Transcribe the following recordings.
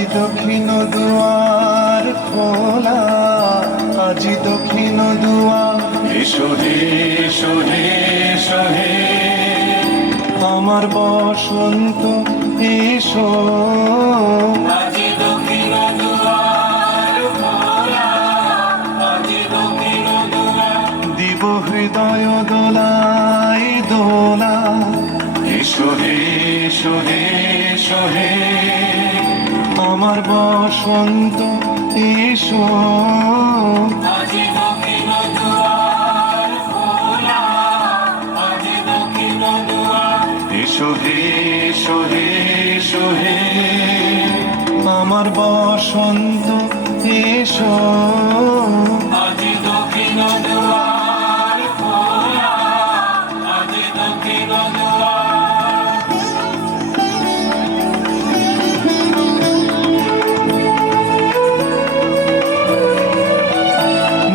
আজি দক্ষিণ দুয়ার খোলা, আজি দক্ষিণ দুয়ার। এসো হে এসো হে এসো হে আমার বসন্ত এসো। আজি দক্ষিণ দুয়ার খোলা, আজি দক্ষিণ দুয়ার। দিব হৃদয় দোলাই দোলা। এসো হে এসো হে এসো হে আমার বসন্ত এসো। আজি দক্ষিণ দুয়ার খোলা, আজি দক্ষিণ দুয়ার। এসো হে এসো হে এসো হে আমার বসন্ত এসো। আজি দক্ষিণ দুয়ার খোলা, আজি দক্ষিণ দুয়ার।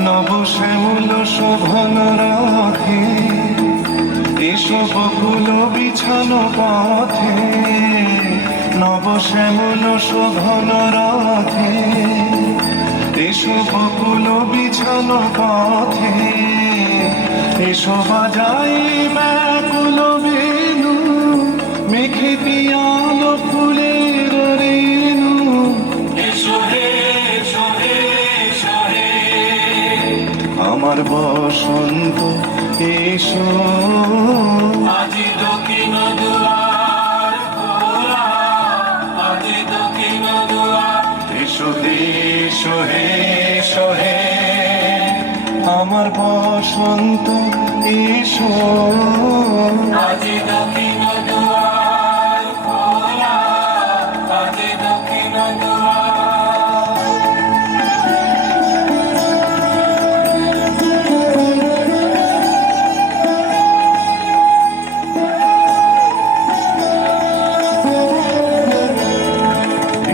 নব শ্যামল শোভন রথে এসো বকুল বিছানো পথে। নব শ্যামল শোভন রথে এসো বকুল বিছানো পথে। এসো বাজাই ব্যাকুল বেণু মেঘে পিয়ানো ফুলের রেণু। এসো হে এসো হে এসো হে আমার বসন্ত এসো। আজি দক্ষিণ দুয়ার খোলা, আজি দক্ষিণ দুয়ার। এসো হে এসো হে এসো হে আমার বসন্ত এসো। আজি দক্ষিণ দুয়ার খোলা, আজি দক্ষিণ দুয়ার।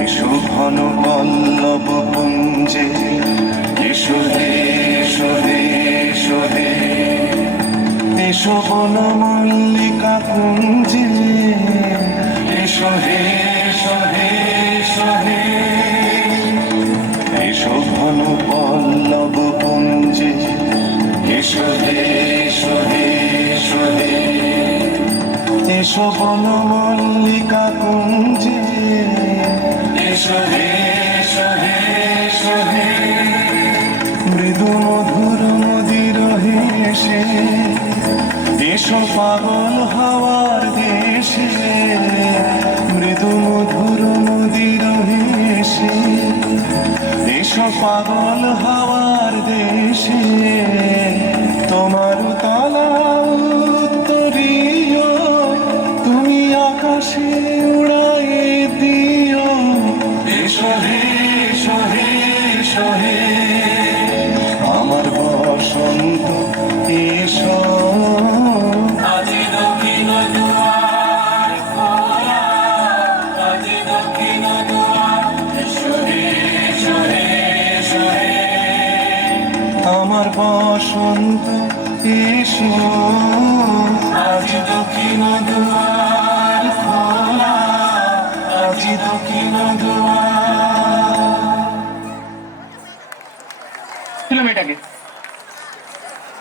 এসো ঘন পল্লব পুঞ্জে। এসো হে এসো হে এসো হে এসো বন মল্লিকা কুঞ্জে। এসো হে এসো হে এসো হে এসো ঘন পল্লব পুঞ্জে। এসো হে এসো হে এসো হে এসো বন মল্লিকা কুঞ্জে। এসো হে এসো হে এসো হে মৃদু মধুর নদীর হেসে এসো পাগল হাওয়ার দেশে। মৃদু মধুর নদীর হেসে এসো পাগল হাওয়ার দেশে। তোমার তলা উত্তরীয় তুমি আকাশে উড়াই দিও। এসো হে এসো হে এসো হে আমার বসন্ত এসো। আজি দক্ষিণ দুয়ার খোলা, আজি দক্ষিণ দুয়ার। এসো হে এসো হে এসো হে আমার বসন্ত এসো। আজি দক্ষিণ দুয়ার খোলা, আজি দক্ষিণ দুয়ার। কিলোমিটারকে